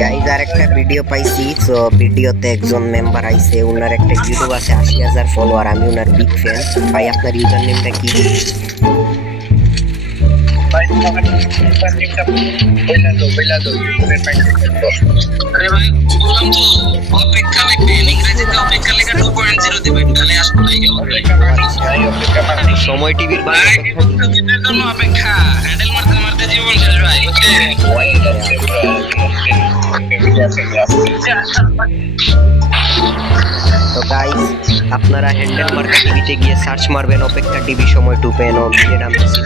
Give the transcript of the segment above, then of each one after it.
Guys আর একটা video পাইছি। তো ভিডিওতে একজন মেম্বার আইছে, ওনার একটা ইউটিউব আছে ৮০,০০০ ফলোয়ার। আমি ওনার বিগ ফ্যান। ভাই আপনার ইউজার নেমটা কি? ভাই তোমার ইউজার নেমটা বইলা দাও আরে ভাই বললাম তো অপেক্ষা লাগবে, ইংরেজিতে অপেক্ষা লেখা 2.0 দিবেন, তাহলে আসবে সময় টিভির ভাই দিনের জন্য অপেক্ষা, হ্যান্ডেল মারতে মারতে জীবন শেষ ভাই। তো গাইজ আপনারা হ্যান্ডেল মার্কা টিভিতে গিয়ে সার্চ মারবেন অপেক্ষা টিভি সময় 2.0 ভিডিও নামতেছি।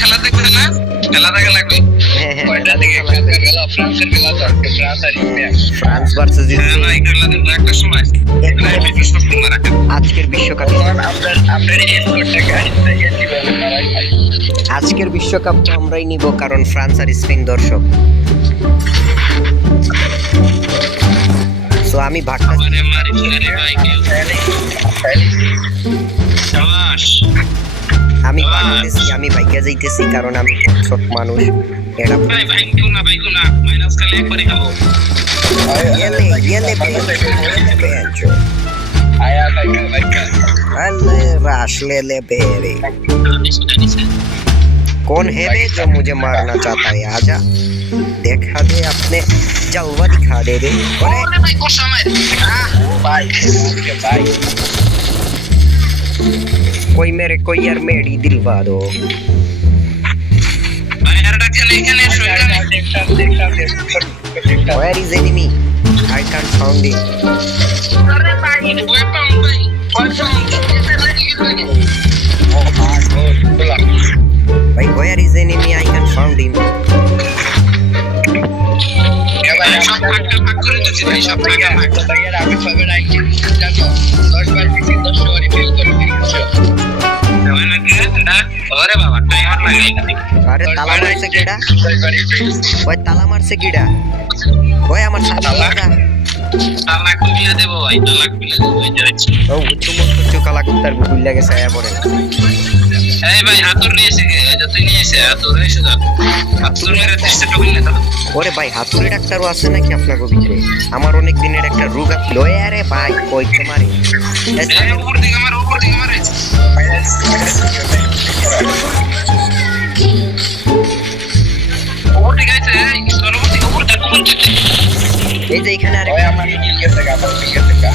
খেলা দেখবে না? খেলা দেখা লাগবে। হ্যাঁ হ্যাঁ, ফ্রান্স ভার্সেস একটা সময় আজকের বিশ্বকাপ। আজকের বিশ্বকাপ তো আমরাই নিব, কারণ ফ্রান্স আর স্পেন দর্শক। সো আমি ভাগটা আমি ভাগতেছি, আমি ভাগ্যা যাইতেছি, কারণ আমি ছোট মানুষ। এটা कौन है बे जो मुझे मारना चाहता है? आजा देखा दे, अपने जलवा दिखा दे रे। कोई मेरे को यार मेरी दिलवा दो। Where is enemy? I can't found him. Why where is enemy? I can't found him. अरे ताला मार से कीड़ा, ओए ताला मार से कीड़ा, ओए আমার সাথে লাগা তালাক দিয়ে দেব ভাই, তালাক দিয়ে দেব এই যাচ্ছি। ও উচ্চমস্ত চোকালা কুত্তার গুল্লা গেছে আয়া পড়ে। এই ভাই হাতুর নিয়ে এসে এই যে তুই নিয়ে এসে হাতুর এসে যা, হাতুর মেরে চেষ্টা করবি না তো। ওরে ভাই হাতুড়ি ডাক্তারও আছে নাকি আপনার ভিতরে? আমার অনেক দিনের একটা রোগ আছে। ওই আরে ভাই কইতে মারে উপর দিকে মার, উপর দিকে মারে। উপর দিকে আছে, উপর দিকে এই যে এখানে আরে আমার ঠিক আছে গা, আমার ঠিক আছে গা।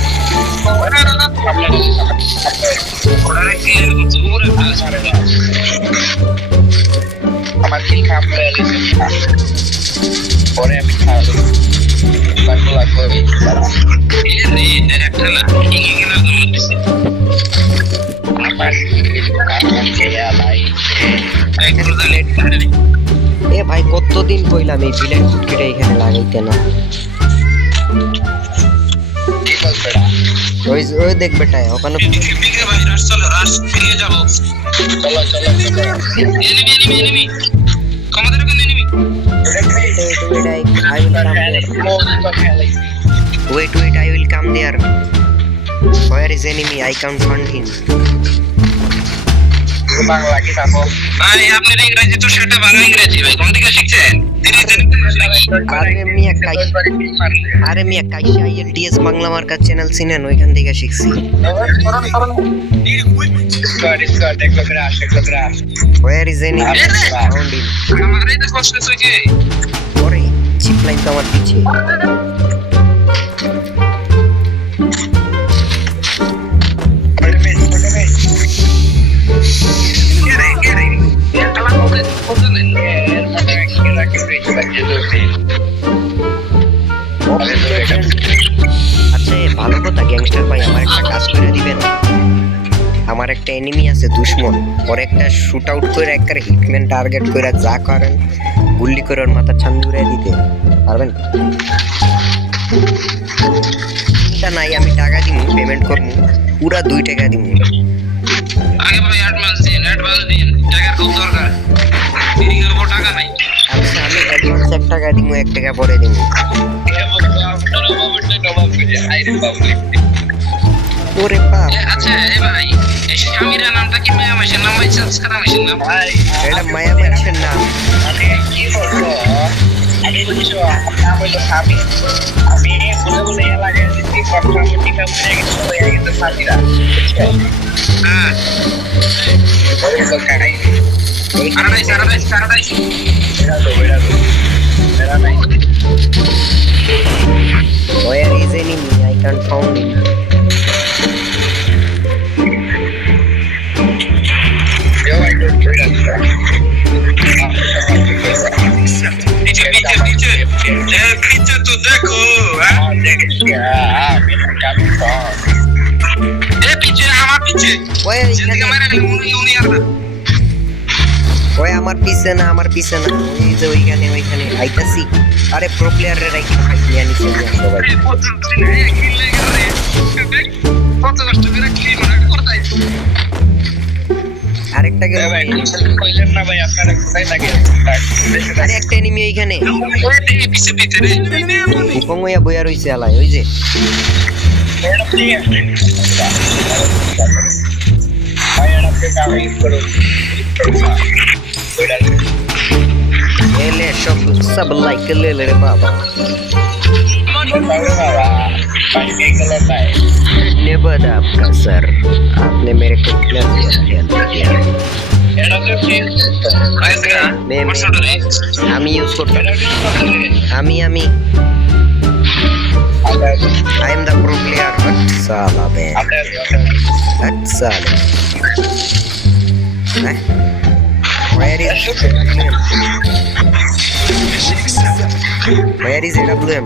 আমার কি কাম করে লিখে পরে আমি খাবো বাকি লাগবে এই রে ডাইরেক্টর না কি কি না বলতেছি আমার কাম কে ভাই এই প্রোজেক্ট এ ভাই কতদিন কইলাম এই বিলেট ফুটকিটা এখানে লাগাইতে না। ওই ওই দেখ বেটা ওখানে বিকে ভাই রাশ চলো, রাশ ফিরে যাব। চলো চলো চলো, এনিমি এনিমি কমাদের কোন enemy? wait I will come there. Where is enemy? I can't find him. Bangla কি থাকো ভাই, আপনার ইংরেজি তো সেটা বাংলা ইংরেজি ভাই কোন থেকে শিখছেন? আরে মিয়া কাইসা ILTS বাংলা মার্কা চ্যানেল চিনেন, ওইখান থেকে শিখছি। Where is enemy? Found him. আমারই তো কষ্ট হচ্ছে। ওরে চিপ লাইন তো আমার পিছে। আচ্ছা ভালো কথা গ্যাংস্টার ভাই, আমার একটা কাজ করে দিবেন। আমার একটা এনিমি আছে দুশমন, ওর একটা শুট আউট করে একটা হিটম্যান টার্গেট করে যা করেন গুল্লি করে ওর মাথা ছান্দুরে দিতে পারবেন? চিন্তা নাই, আমি টাকা দিব, পেমেন্ট করবো, পুরা 2 টাকা দিব। আগে ভাই অ্যাডভান্স দিন, টাকার খুব দরকার, দেরি করব টাকা নাই। আচ্ছা আমি অ্যাডভান্স 1 টাকা দিব, 1 টাকা পরে দিব। ওরে বাপ, আচ্ছা এ ভাই এই শামিরা নামটা কি মায়া মাসের নাম ভাই? সাদা মাসের নাম ভাই, এটা মায়া মাসের নাম। হইলো স্বামী আমি বলে বলে লাগে যে কর্মটি কাজ করে কিন্তু স্বামীরা হ্যাঁ তো কাটাই সারাদাই এরা নাই Where is enemy? I can't found him. Yo, I don't do that. पीछे तो देखो पीछे हमारे पीछे Where is जिंदगी हमारे नहीं आता ওই আমার পিছে না এই যে ওইখানে আইতাছি আরে প্রো প্লেয়ার রে রাইখে নিয়ে নিছে সবাই কত কষ্ট করে কি মনে করতাই আরেকটা গেল ভাই কইলেন না ভাই আপনারা কোথায় থাকে আরে একটা এনিমি এইখানে ওই দিকে পিছে পিছে রে উপঙ্গয়া বইয়া রইছে আলাই ওই যে ভাই আপনি কাহিনী করো এলে सब लाइक ले ले रे बाबा धन्यवाद आपका सर आपने मेरे को इतना हेल्प किया আমি ইউজ করতাম আমি I am the pro player but sala be sala where is AWM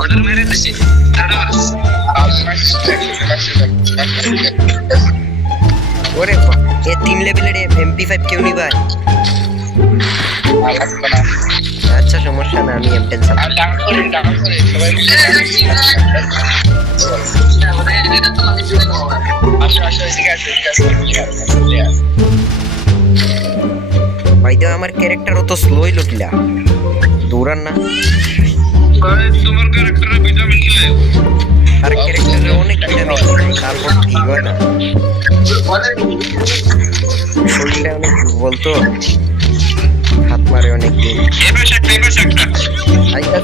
order मेरे दिशे ওরে এ 3 লেভেলের MP5 কেউ নি ভাই আচ্ছা সমস্যা না আমি M10 চালাবো আর ডাউন করে সবাই আসো ঠিক আছে ভাই তো আমার ক্যারেক্টার অত স্লো হইলো কিলা দৌড়ান না তোমার ক্যারেক্টারে ভিটামিন কি লাগে আর ক্যারেক্টারে অনেক ভিটামিন তারপর ঠিক হয় না শরীরটা অনেক দুর্বল তো হাত মারে অনেক দিন এবার একটা আইতা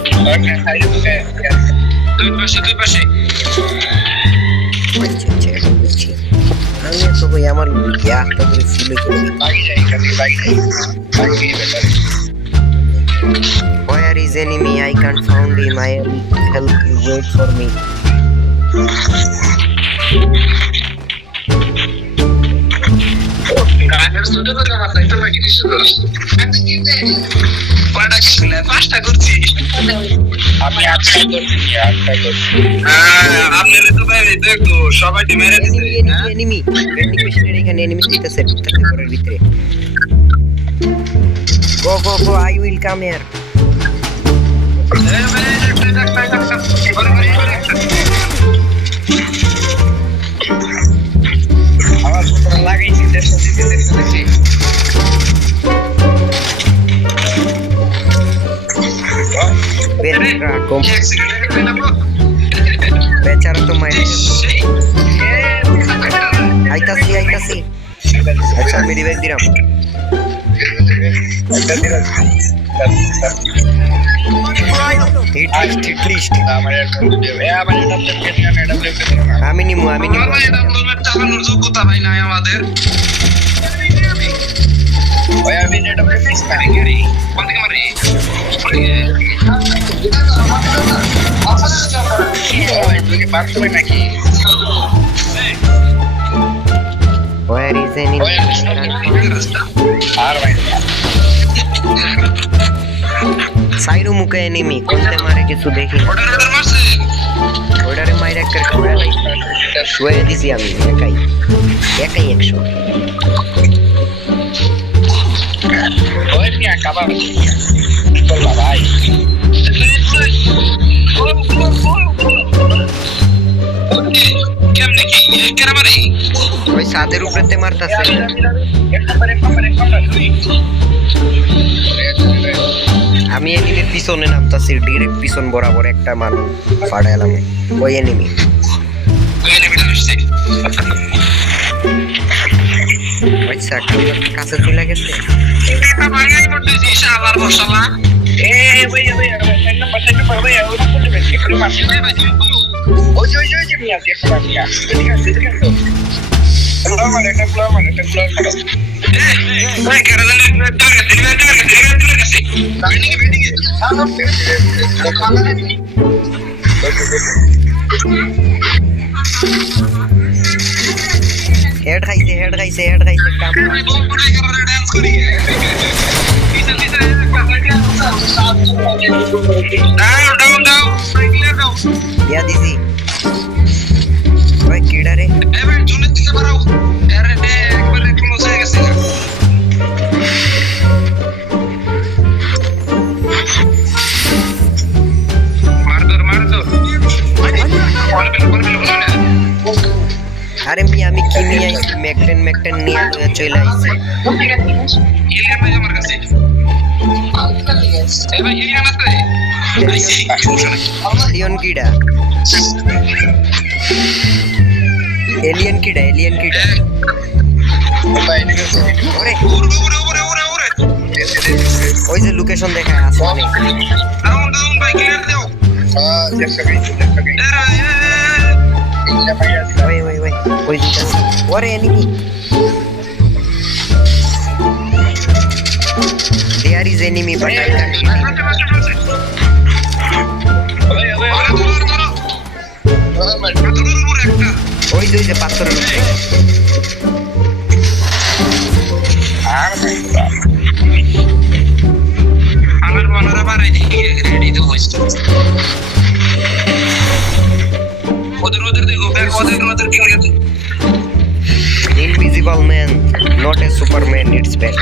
দুই পাশে আচ্ছা এখন বুঝছি আমি তো ভাই আমার গ্যাসটা করে ফুলে গেল Where is enemy? I can't found him. I will help you. Wait for me. পাঁচটা করছি আমি আটটা করছি আপনার তো ভাই দেখো সবাই মেরে দিচ্ছে Enemy. Vending machine এর এখানে enemy ঢুকতেছে ঘরের ভিতরে Go. I will come here. আমার সুতরাং লাগাইছি দেড়শো দিচ্ছি বেচারা তো মাইরে আইতাছি আচ্ছা আমি রিভাইভ দিলাম হিট লিস্ট আমি নিমু চালানোর যোগ্যতা ভাই নাই আমাদের নাকি Where is enemy? সাইরু মুখে এনিমি কোনতে মারে কিছু দেখি ওটারে মাইরা করে শুয়ে দিছি আমি একাই 100 ভাই কেমনে কি কেরামারি ওই সাদের উপরেতে মারতাছে আমি এনিমির পিছনে নামতাছি ডাইরেক্ট পিছন বরাবর একটা মানুষ ফাড়াইলাম ওই এনিমি এনিমিটা আসছে আচ্ছা কাছে চলে গেছে এটা ভাঙাই পড়তেছি শালার বসালা ভাই ভাই ওর বলে বেশি একটু মারছি ভাই ওই মিয়া দেখো মিয়া ঠিক আছে প্লান মানে একটা প্লান ভাই কেরালা হেড খাইছে কাম দিয়া দিছি ওই কিডা রে আরে আমি কি নিয়ে আইছি ম্যাকটেন নিয়ে চলে আইছি এলিয়ন কিডা ওরে ওই যে লোকেশন দেখায় আসমানে ওই দিকটা ওরে enemy there is enemy but I can't hit him ওই যে পাথরের উপরে আমার মনরা বাড়াই দিই রেডি তো হইছে ওদের দেখো ওদের কি করে invisible man not a superman it's bad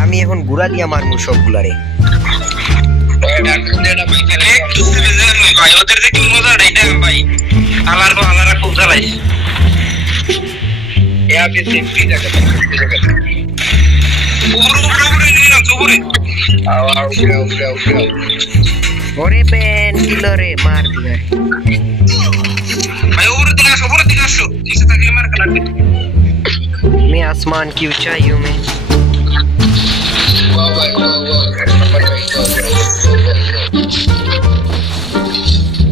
আমি এখন গুড়া দিয়া মারবো সবগুলারে ওদের দেখি মজা নাই না ভাই আলারা খুব জ্বালাই ওরে পেন কিলরে মার দিলে भाई ऊपर दिखा शो नीचे तक मार कर दे मैं आसमान की ऊंचाइयों में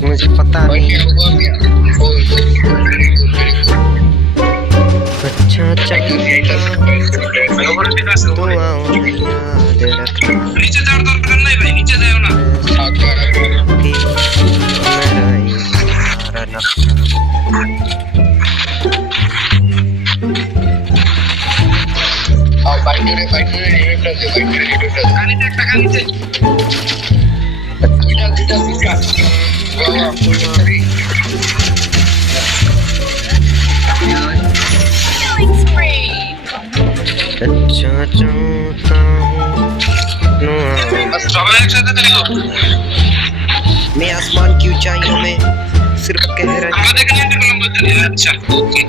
मुझे पता नहीं अच्छा ऊपर दिखा शो तो याद रखना नीचे जाओ तो करना है भाई नीचे जाओ ना कि मेरा यार नखरा अच्छा चाहता हूँ मैं आसमान की ऊंचाइयों में सिर्फ कह रहा अच्छा ओके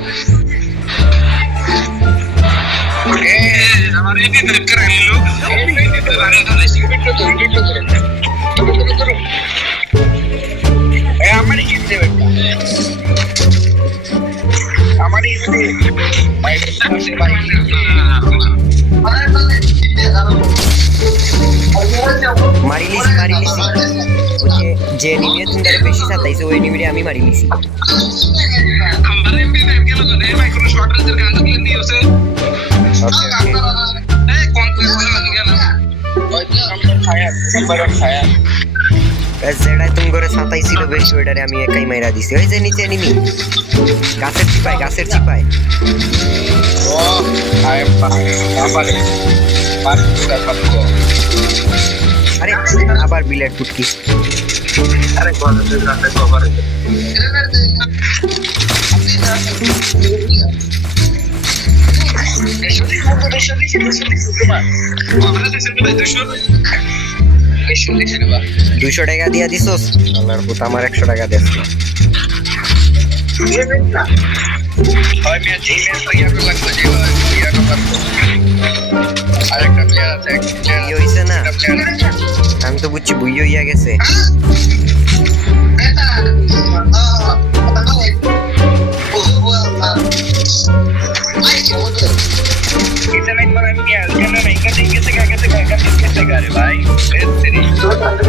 हमारे भी ट्रिप कर रहे लोग हमारी कितने हमारी মারি লিছি ওই যে এনিমি তুমি বেশি সাতাইছে ওই এনিমিরে আমি মারি লিছি हमारे भी टाइम के लोग ने माइक्रो शॉट रेंजर का आंसर ले दियो से ओके ए कौन से लग गया ना भाई हमने खाया জেডাই তুমি করে সাতাইছিল বেশি ওইটারে আমি একাই মাইরা দিছি ওই যে নিচে এনিমি গাছের চিপায় ও আই আমারে মার পুরা পাবো আরে আবার বিলেট ফুটকি আরে কোন से रास्ते कवर है দুশো টাকা দিয়া দিছোস আল্লাহর পুত আমার 100 টাকা দেস হয় ম্যাচ এই ম্যাচ তো ইয়ানো লাগবে যে ইয়ানো লাগবে আরেকটা প্লেয়ার আছে কি হইছে না একটা প্লেয়ার আছে আমি তো বুঝছি বুইয়া হইয়া গেছে इतना एक बार हम क्या कहना नहीं करते कैसे कर रहे भाई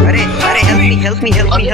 अरे अरे हेल्प मी अरे